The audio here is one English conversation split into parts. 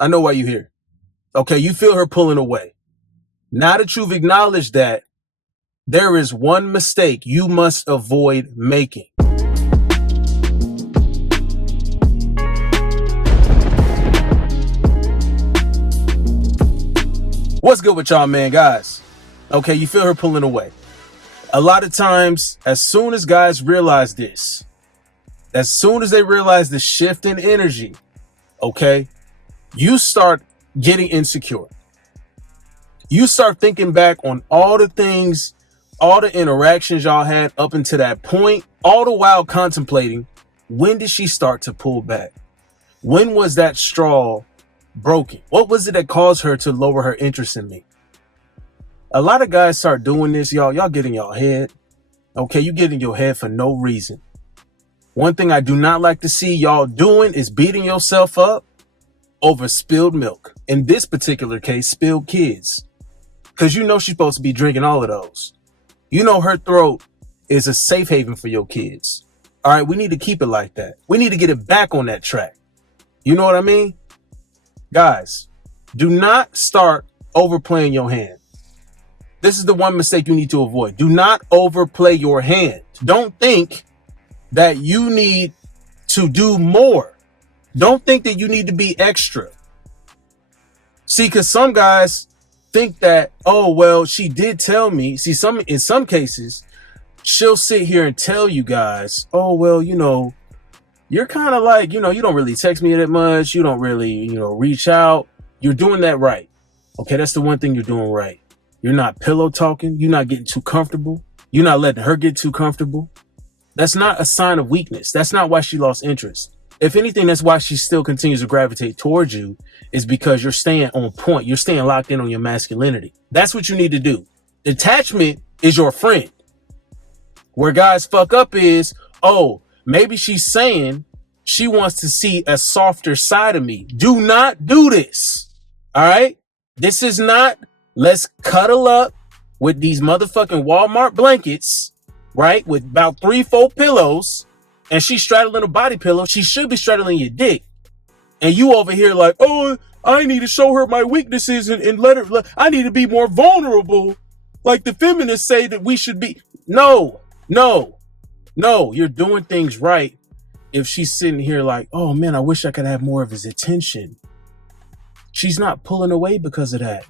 I know why you're here. Okay, you feel her pulling away. Now that you've acknowledged that, there is one mistake you must avoid making. What's good with y'all, man, guys? Okay, you feel her pulling away. A lot of times, as soon as guys realize this, as soon as they realize the shift in energy, okay, you start getting insecure. You start thinking back on all the things, all the interactions y'all had up until that point, all the while contemplating, when did she start to pull back? When was that straw broken? What was it that caused her to lower her interest in me? A lot of guys start doing this, y'all get in your head. Okay, you get in your head for no reason. One thing I do not like to see y'all doing is beating yourself up over spilled milk. In this particular case, spilled kids. Because you know she's supposed to be drinking all of those. You know her throat is a safe haven for your kids. All right, we need to keep it like that. We need to get it back on that track. You know what I mean? Guys, do not start overplaying your hand. This is the one mistake you need to avoid. Do not overplay your hand. Don't think that you need to do more. Don't think that you need to be extra. See, because some guys think that, oh, well, she did tell me. See, in some cases, she'll sit here and tell you guys, oh, well, you're kind of like, you don't really text me that much. You don't really, reach out. You're doing that right. Okay, that's the one thing you're doing right. You're not pillow talking. You're not getting too comfortable. You're not letting her get too comfortable. That's not a sign of weakness. That's not why she lost interest. If anything, that's why she still continues to gravitate towards you, is because you're staying on point. You're staying locked in on your masculinity. That's what you need to do. Detachment is your friend. Where guys fuck up is, oh, maybe she's saying she wants to see a softer side of me. Do not do this. All right? This is not, let's cuddle up with these motherfucking Walmart blankets, right? With about 3-4 pillows, and she's straddling a body pillow. She should be straddling your dick. And you over here like, oh, I need to show her my weaknesses and let her, I need to be more vulnerable. Like the feminists say that we should be. No, you're doing things right. If she's sitting here like, oh man, I wish I could have more of his attention. She's not pulling away because of that.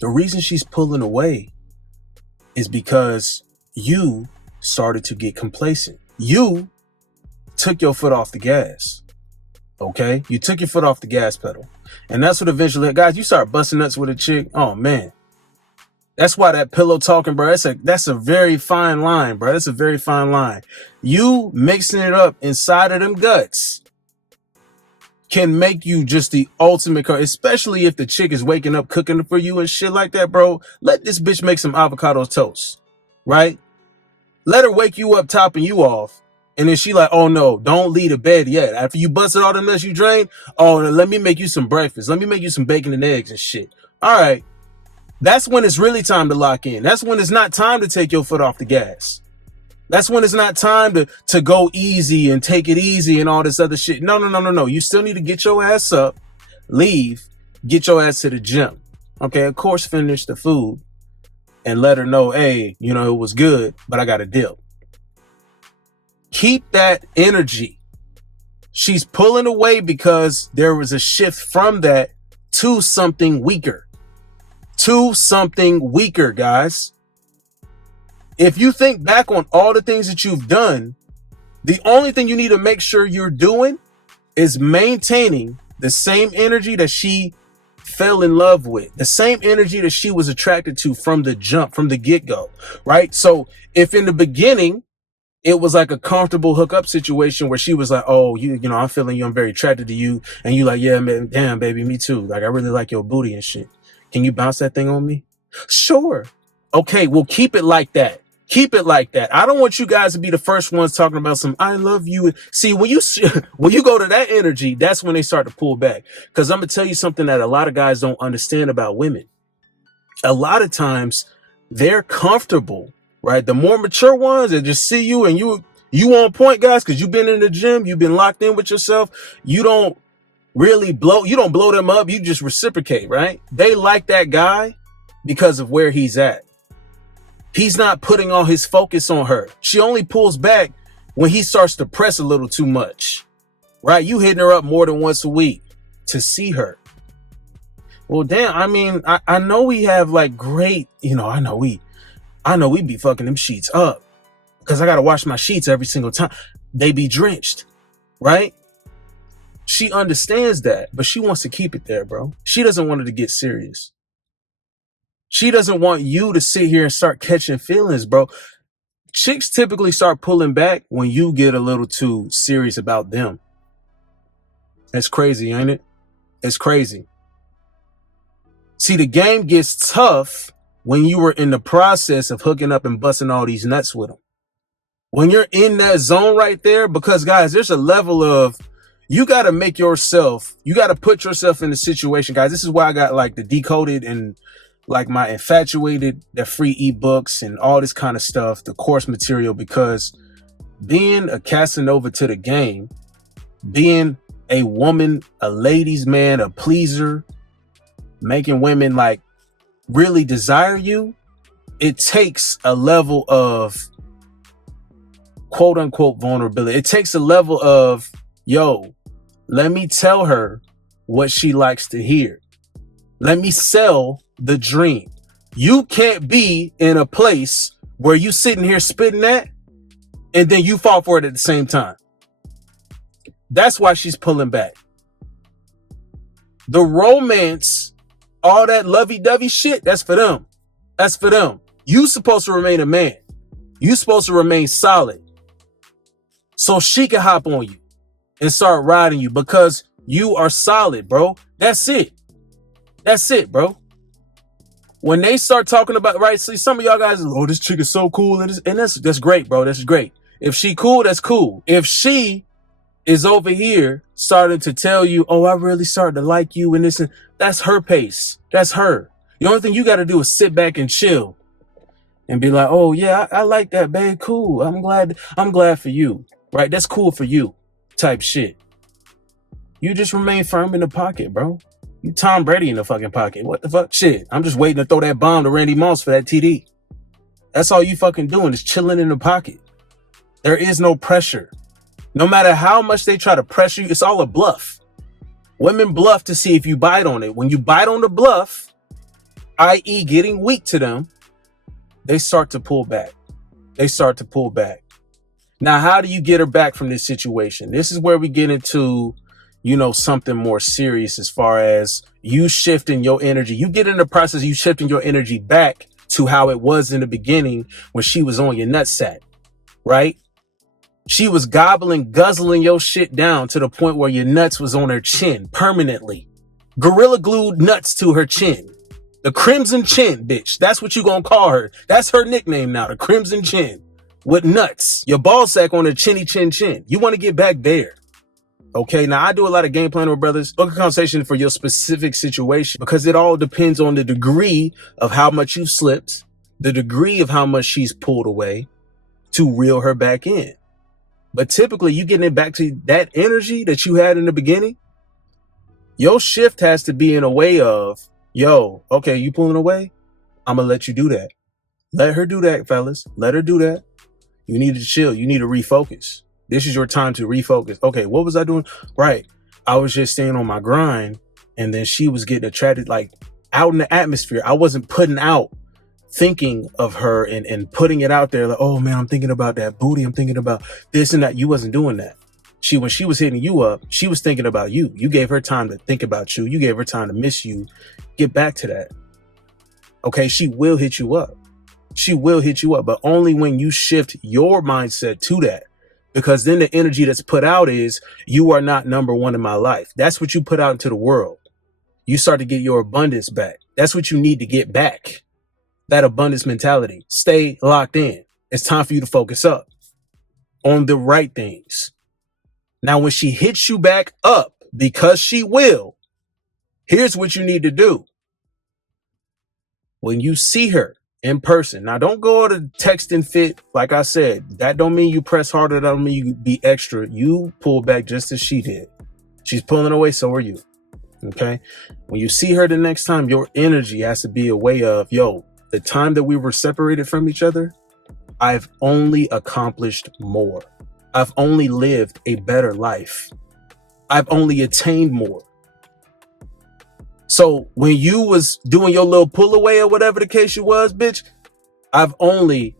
The reason she's pulling away is because you started to get complacent. You took your foot off the gas. Okay? You took your foot off the gas pedal. And that's what eventually, guys, you start busting nuts with a chick. Oh man. That's why that pillow talking, bro, that's a very fine line, bro. That's a very fine line. You mixing it up inside of them guts can make you just the ultimate car, especially if the chick is waking up cooking for you and shit like that, bro. Let this bitch make some avocado toast, right? Let her wake you up, topping you off. And then she like, oh no, don't leave the bed yet. After you busted all the nuts you drained, oh, let me make you some breakfast. Let me make you some bacon and eggs and shit. All right. That's when it's really time to lock in. That's when it's not time to take your foot off the gas. That's when it's not time to go easy and take it easy and all this other shit. No. You still need to get your ass up, leave, get your ass to the gym. Okay, of course, finish the food and let her know, hey, it was good, but I got a dip. Keep that energy. She's pulling away because there was a shift from that to something weaker. Guys. If you think back on all the things that you've done, the only thing you need to make sure you're doing is maintaining the same energy that she fell in love with, the same energy that she was attracted to from the jump, from the get-go, right? So if in the beginning, it was like a comfortable hookup situation where she was like, oh, I'm feeling you. I'm very attracted to you. And you like, yeah, man, damn, baby, me too. Like, I really like your booty and shit. Can you bounce that thing on me? Sure. Okay, well, keep it like that. Keep it like that. I don't want you guys to be the first ones talking about some, I love you. See, when you go to that energy, that's when they start to pull back. Because I'm going to tell you something that a lot of guys don't understand about women. A lot of times they're comfortable, right? The more mature ones that just see you and you on point, guys, because you've been in the gym, you've been locked in with yourself. You don't really you don't blow them up, you just reciprocate, right? They like that guy because of where he's at. He's not putting all his focus on her. She only pulls back when he starts to press a little too much, right? You hitting her up more than once a week to see her. Well, damn, I mean, I know we have like great, I know we be fucking them sheets up because I got to wash my sheets every single time. They be drenched, right? She understands that, but she wants to keep it there, bro. She doesn't want it to get serious. She doesn't want you to sit here and start catching feelings, bro. Chicks typically start pulling back when you get a little too serious about them. That's crazy, ain't it? It's crazy. See, the game gets tough when you were in the process of hooking up and busting all these nuts with them. When you're in that zone right there, because guys, there's a level of, you got to make yourself, you got to put yourself in the situation, guys. This is why I got like the Decoded and like my Infatuated, the free ebooks and all this kind of stuff, the course material, because being a Casanova to the game, being a woman, a ladies man, a pleaser, making women like really desire you, it takes a level of quote unquote vulnerability. It takes a level of, yo, let me tell her what she likes to hear. Let me sell the dream. You can't be in a place where you sitting here spitting that and then you fall for it at the same time. That's why she's pulling back. The romance, all that lovey-dovey shit, that's for them. That's for them. You supposed to remain a man. You supposed to remain solid. So she can hop on you and start riding you because you are solid, bro. That's it. That's it, bro. When they start talking about, right, see, some of y'all guys, oh, this chick is so cool. And that's great, bro. That's great. If she cool, that's cool. If she is over here starting to tell you, oh, I really started to like you and this, and that's her pace. That's her. The only thing you got to do is sit back and chill and be like, oh, yeah, I like that, babe. Cool. I'm glad for you. Right? That's cool for you type shit. You just remain firm in the pocket, bro. You Tom Brady in the fucking pocket. What the fuck? Shit. I'm just waiting to throw that bomb to Randy Moss for that TD. That's all you fucking doing is chilling in the pocket. There is no pressure. No matter how much they try to pressure you, it's all a bluff. Women bluff to see if you bite on it. When you bite on the bluff, i.e. getting weak to them, they start to pull back. They start to pull back. Now, how do you get her back from this situation? This is where we get into, something more serious as far as you shifting your energy. You get in the process, you shifting your energy back to how it was in the beginning when she was on your nutsack, right? She was guzzling your shit down to the point where your nuts was on her chin permanently. Gorilla glued nuts to her chin. The Crimson Chin, bitch. That's what you gonna call her. That's her nickname now, the Crimson Chin. With nuts. Your ball sack on her chinny chin chin. You want to get back there. Okay, now I do a lot of game planning with brothers. Book a conversation for your specific situation because it all depends on the degree of how much you slipped, the degree of how much she's pulled away to reel her back in. But typically you getting it back to that energy that you had in the beginning. Your shift has to be in a way of, yo, okay, you pulling away? I'm going to let you do that. Let her do that, fellas. Let her do that. You need to chill. You need to refocus. This is your time to refocus. Okay, what was I doing? Right. I was just staying on my grind. And then she was getting attracted, like out in the atmosphere. I wasn't putting out thinking of her and putting it out there. Like, oh man, I'm thinking about that booty. I'm thinking about this and that. You wasn't doing that. When she was hitting you up, she was thinking about you. You gave her time to think about you. You gave her time to miss you. Get back to that. Okay, she will hit you up. She will hit you up, but only when you shift your mindset to that. Because then the energy that's put out is, you are not number one in my life. That's what you put out into the world. You start to get your abundance back. That's what you need to get back. That abundance mentality. Stay locked in. It's time for you to focus up on the right things. Now, when she hits you back up, because she will, here's what you need to do. When you see her in person, now don't go to text and fit. Like I said, that don't mean you press harder. That don't mean you be extra. You pull back just as she did. She's pulling away, so are you. Okay? When you see her the next time, your energy has to be a way of, yo, the time that we were separated from each other, I've only accomplished more. I've only lived a better life. I've only attained more. So when you was doing your little pull away or whatever the case you was, bitch, I've only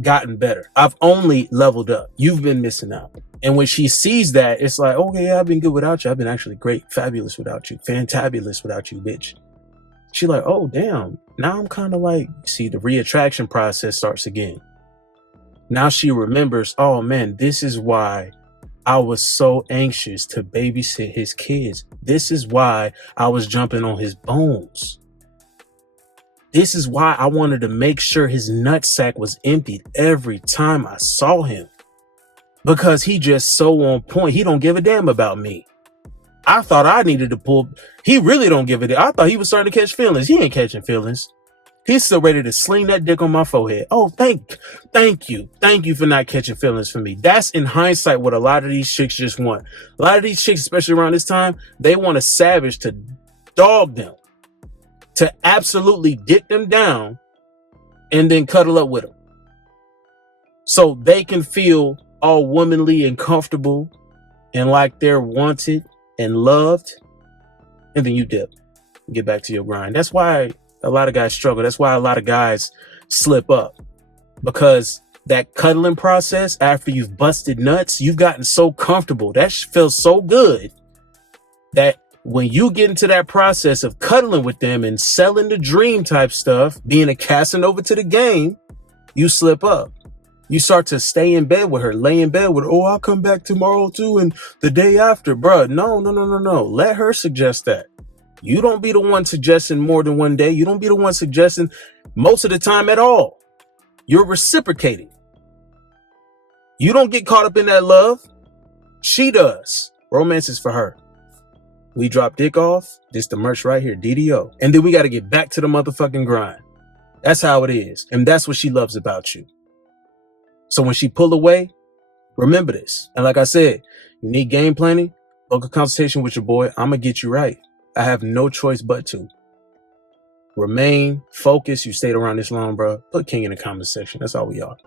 gotten better. I've only leveled up. You've been missing out. And when she sees that, it's like, okay, I've been good without you. I've been actually great, fabulous without you, fantabulous without you, bitch. She like, oh, damn. Now I'm kind of like, see, the reattraction process starts again. Now she remembers, oh man, this is why I was so anxious to babysit his kids. This is why I was jumping on his bones. This is why I wanted to make sure his nutsack was emptied every time I saw him. Because he just so on point. He don't give a damn about me. I thought I needed to pull. He really don't give a damn. I thought he was starting to catch feelings. He ain't catching feelings. He's still ready to sling that dick on my forehead. Oh, thank you. Thank you for not catching feelings for me. That's in hindsight what a lot of these chicks just want. A lot of these chicks, especially around this time, they want a savage to dog them, to absolutely dick them down and then cuddle up with them. So they can feel all womanly and comfortable and like they're wanted and loved. And then you dip, get back to your grind. That's why a lot of guys struggle. That's why a lot of guys slip up, because that cuddling process after you've busted nuts, you've gotten so comfortable. That feels so good that when you get into that process of cuddling with them and selling the dream type stuff, being a Casanova to the game, you slip up. You start to stay in bed with her, lay in bed with her. Oh, I'll come back tomorrow too. And the day after, bruh. No. Let her suggest that. You don't be the one suggesting more than one day. You don't be the one suggesting most of the time at all. You're reciprocating. You don't get caught up in that love. She does. Romance is for her. We drop dick off. This the merch right here, DDO. And then we got to get back to the motherfucking grind. That's how it is. And that's what she loves about you. So when she pull away, remember this. And like I said, you need game planning, book a consultation with your boy. I'm going to get you right. I have no choice but to. Remain focused. You stayed around this long, bro. Put King in the comment section. That's all we are.